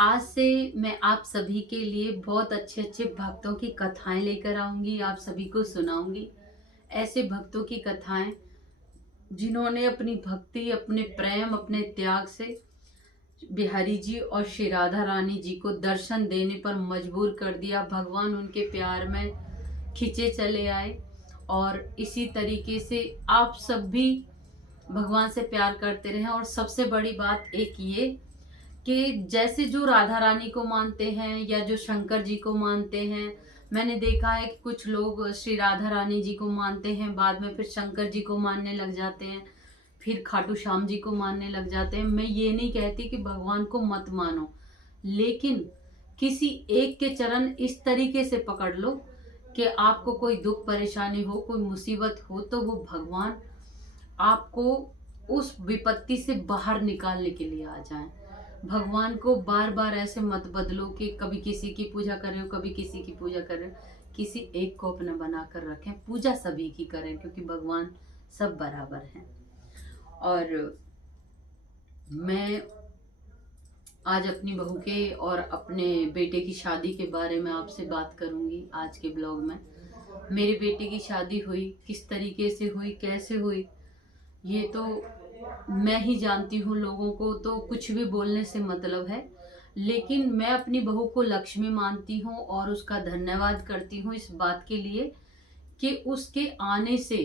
आज से मैं आप सभी के लिए बहुत अच्छे अच्छे भक्तों की कथाएं लेकर आऊंगी, आप सभी को सुनाऊंगी। ऐसे भक्तों की कथाएं जिन्होंने अपनी भक्ति, अपने प्रेम, अपने त्याग से बिहारी जी और श्री राधा रानी जी को दर्शन देने पर मजबूर कर दिया। भगवान उनके प्यार में खिंचे चले आए। और इसी तरीके से आप सब भी भगवान से प्यार करते रहें। और सबसे बड़ी बात एक ये कि जैसे जो राधा रानी को मानते हैं या जो शंकर जी को मानते हैं, मैंने देखा है कि कुछ लोग श्री राधा रानी जी को मानते हैं, बाद में फिर शंकर जी को मानने लग जाते हैं, फिर खाटू श्याम जी को मानने लग जाते हैं। मैं ये नहीं कहती कि भगवान को मत मानो, लेकिन किसी एक के चरण इस तरीके से पकड़ लो कि आपको कोई दुख परेशानी हो, कोई मुसीबत हो, तो वो भगवान आपको उस विपत्ति से बाहर निकालने के लिए आ जाएं। भगवान को बार बार ऐसे मत बदलो कि कभी किसी की पूजा कर रहे हो, कभी किसी की पूजा कर रहे हो। किसी एक को अपना बना कर रखें, पूजा सभी की करें, क्योंकि भगवान सब बराबर हैं। और मैं आज अपनी बहू के और अपने बेटे की शादी के बारे में आपसे बात करूंगी आज के ब्लॉग में। मेरे बेटे की शादी हुई, किस तरीके से हुई, कैसे हुई, ये तो मैं ही जानती हूँ। लोगों को तो कुछ भी बोलने से मतलब है, लेकिन मैं अपनी बहू को लक्ष्मी मानती हूँ और उसका धन्यवाद करती हूँ इस बात के लिए कि उसके आने से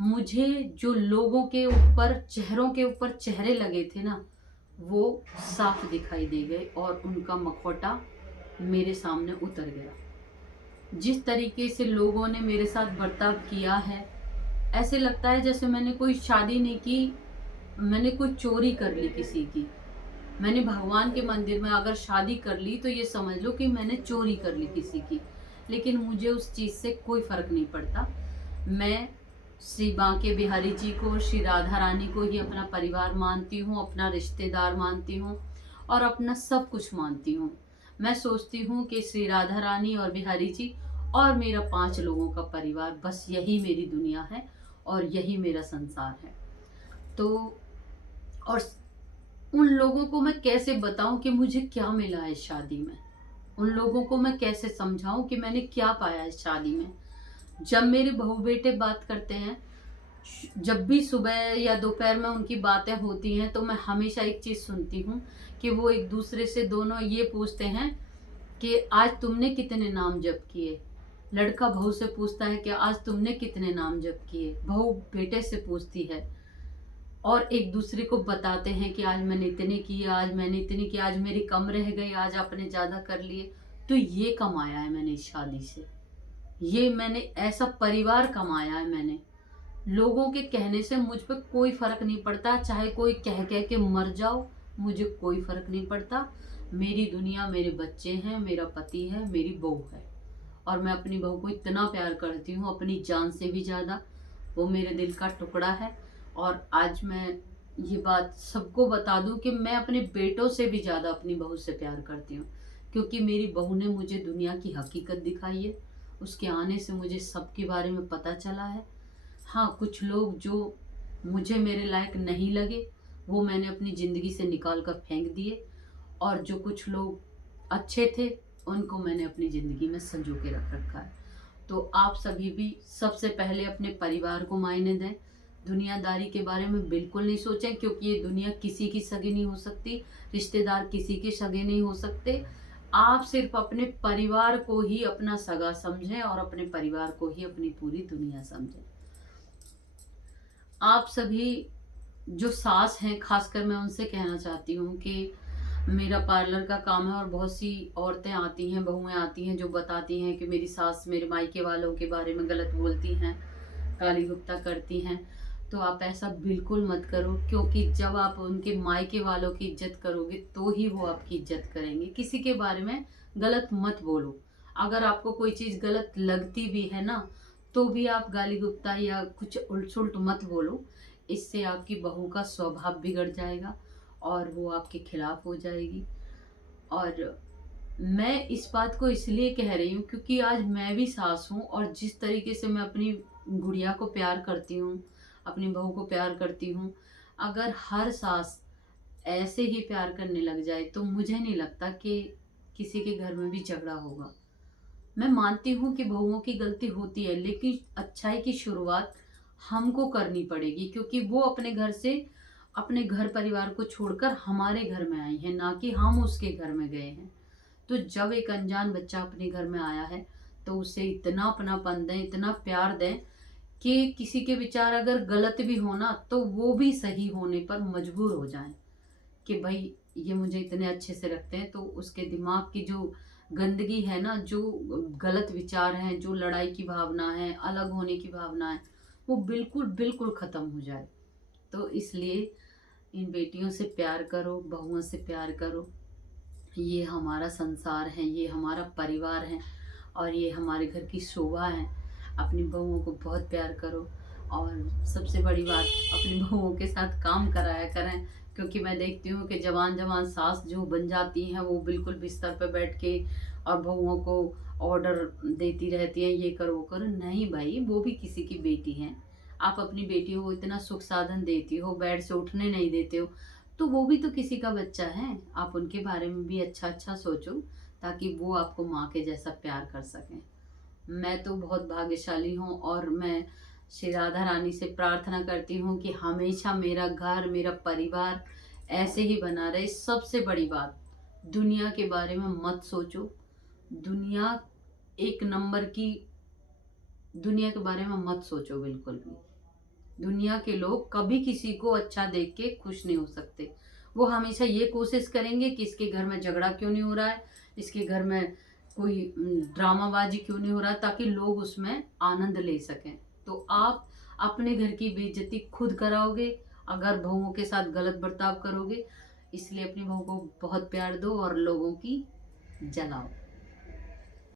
मुझे जो लोगों के ऊपर, चेहरों के ऊपर चेहरे लगे थे ना, वो साफ दिखाई दे गए और उनका मखौटा मेरे सामने उतर गया। जिस तरीके से लोगों ने मेरे साथ बर्ताव किया है, ऐसे लगता है जैसे मैंने कोई शादी नहीं की, मैंने कोई चोरी कर ली किसी की। मैंने भगवान के मंदिर में अगर शादी कर ली तो ये समझ लो कि मैंने चोरी कर ली किसी की। लेकिन मुझे उस चीज़ से कोई फर्क नहीं पड़ता। मैं श्री बांके बिहारी जी को, श्री राधा रानी को ही अपना परिवार मानती हूँ, अपना रिश्तेदार मानती हूँ और अपना सब कुछ मानती हूँ। मैं सोचती हूँ कि श्री राधा रानी और बिहारी जी और मेरा 5 लोगों का परिवार, बस यही मेरी दुनिया है और यही मेरा संसार है। तो और उन लोगों को मैं कैसे बताऊं कि मुझे क्या मिला है इस शादी में। उन लोगों को मैं कैसे समझाऊं कि मैंने क्या पाया इस शादी में। जब मेरे बहू बेटे बात करते हैं, जब भी सुबह या दोपहर में उनकी बातें होती हैं, तो मैं हमेशा एक चीज़ सुनती हूँ कि वो एक दूसरे से दोनों ये पूछते हैं कि आज तुमने कितने नाम जप किए। लड़का बहू से पूछता है कि आज तुमने कितने नाम जप किए। बहू बेटे से पूछती है और एक दूसरे को बताते हैं कि आज मैंने इतने किए, आज मैंने इतने किए, आज मेरी कम रह गई, आज आपने ज़्यादा कर लिए। तो ये कमाया है मैंने इस शादी से, ये मैंने ऐसा परिवार कमाया है मैंने। लोगों के कहने से मुझ पे कोई फर्क नहीं पड़ता, चाहे कोई कह कह के मर जाओ, मुझे कोई फर्क नहीं पड़ता। मेरी दुनिया मेरे बच्चे हैं, मेरा पति है, मेरी बहू है। और मैं अपनी बहू को इतना प्यार करती हूँ, अपनी जान से भी ज़्यादा। वो मेरे दिल का टुकड़ा है। और आज मैं ये बात सबको बता दूं कि मैं अपने बेटों से भी ज़्यादा अपनी बहू से प्यार करती हूँ, क्योंकि मेरी बहू ने मुझे दुनिया की हकीकत दिखाई है। उसके आने से मुझे सबके बारे में पता चला है। हाँ, कुछ लोग जो मुझे मेरे लायक नहीं लगे, वो मैंने अपनी ज़िंदगी से निकाल कर फेंक दिए। और जो कुछ लोग अच्छे थे, उनको मैंने अपनी ज़िंदगी में संजो के रख रखा है। तो आप सभी भी सबसे पहले अपने परिवार को मायने दें। दुनियादारी के बारे में बिल्कुल नहीं सोचें, क्योंकि ये दुनिया किसी की सगी नहीं हो सकती, रिश्तेदार किसी के सगे नहीं हो सकते। आप सिर्फ अपने परिवार को ही अपना सगा समझें और अपने परिवार को ही अपनी पूरी दुनिया समझें। आप सभी जो सास हैं, खासकर मैं उनसे कहना चाहती हूँ कि मेरा पार्लर का काम है और बहुत सी औरतें आती हैं, बहुएं आती हैं, जो बताती हैं कि मेरी सास मेरे मायके वालों के बारे में गलत बोलती हैं, गाली गुप्ता करती हैं। तो आप ऐसा बिल्कुल मत करो, क्योंकि जब आप उनके मायके वालों की इज्जत करोगे तो ही वो आपकी इज्जत करेंगे। किसी के बारे में गलत मत बोलो। अगर आपको कोई चीज़ गलत लगती भी है ना, तो भी आप गाली गुप्ता या कुछ उल्ट सुल्ट मत बोलो। इससे आपकी बहू का स्वभाव बिगड़ जाएगा और वो आपके खिलाफ हो जाएगी। और मैं इस बात को इसलिए कह रही हूँ क्योंकि आज मैं भी सास हूँ, और जिस तरीके से मैं अपनी गुड़िया को प्यार करती हूँ, अपनी बहू को प्यार करती हूँ, अगर हर सास ऐसे ही प्यार करने लग जाए तो मुझे नहीं लगता कि किसी के घर में भी झगड़ा होगा। मैं मानती हूँ कि बहुओं की गलती होती है, लेकिन अच्छाई की शुरुआत हमको करनी पड़ेगी, क्योंकि वो अपने घर से, अपने घर परिवार को छोड़कर हमारे घर में आई है, ना कि हम उसके घर में गए हैं। तो जब एक अनजान बच्चा अपने घर में आया है, तो उसे इतना अपनापन दें, इतना प्यार दें कि किसी के विचार अगर गलत भी हो ना, तो वो भी सही होने पर मजबूर हो जाएं कि भाई ये मुझे इतने अच्छे से रखते हैं, तो उसके दिमाग की जो गंदगी है ना, जो गलत विचार हैं, जो लड़ाई की भावना है, अलग होने की भावना है, वो बिल्कुल बिल्कुल ख़त्म हो जाए। तो इसलिए इन बेटियों से प्यार करो, बहुओं से प्यार करो। ये हमारा संसार है, ये हमारा परिवार है और ये हमारे घर की शोभा है। अपनी बहुओं को बहुत प्यार करो और सबसे बड़ी बात, अपनी बहुओं के साथ काम कराया करें, क्योंकि मैं देखती हूँ कि जवान-जवान सास जो बन जाती हैं, वो बिल्कुल बिस्तर पे बैठ के और बहुओं को ऑर्डर देती रहती हैं, ये करो, वो करो। नहीं भाई, वो भी किसी की बेटी हैं। आप अपनी बेटियों को इतना सुख साधन देती हो, बेड से उठने नहीं देते हो, तो वो भी तो किसी का बच्चा है। आप उनके बारे में भी अच्छा-अच्छा सोचो, ताकि वो आपको माँ के जैसा प्यार कर सकें। मैं तो बहुत भाग्यशाली हूँ और मैं श्री राधा रानी से प्रार्थना करती हूँ कि हमेशा मेरा घर, मेरा परिवार ऐसे ही बना रहे। सबसे बड़ी बात, दुनिया के बारे में मत सोचो। दुनिया एक नंबर की, दुनिया के बारे में मत सोचो बिल्कुल भी। दुनिया के लोग कभी किसी को अच्छा देख के खुश नहीं हो सकते। वो हमेशा ये कोशिश करेंगे कि इसके घर में झगड़ा क्यों नहीं हो रहा है, इसके घर में कोई ड्रामाबाजी क्यों नहीं हो रहा, ताकि लोग उसमें आनंद ले सकें। तो आप अपने घर की बेइज्जती खुद कराओगे अगर बहुओं के साथ गलत बर्ताव करोगे। इसलिए अपनी बहू को बहुत प्यार दो और लोगों की जलाओ।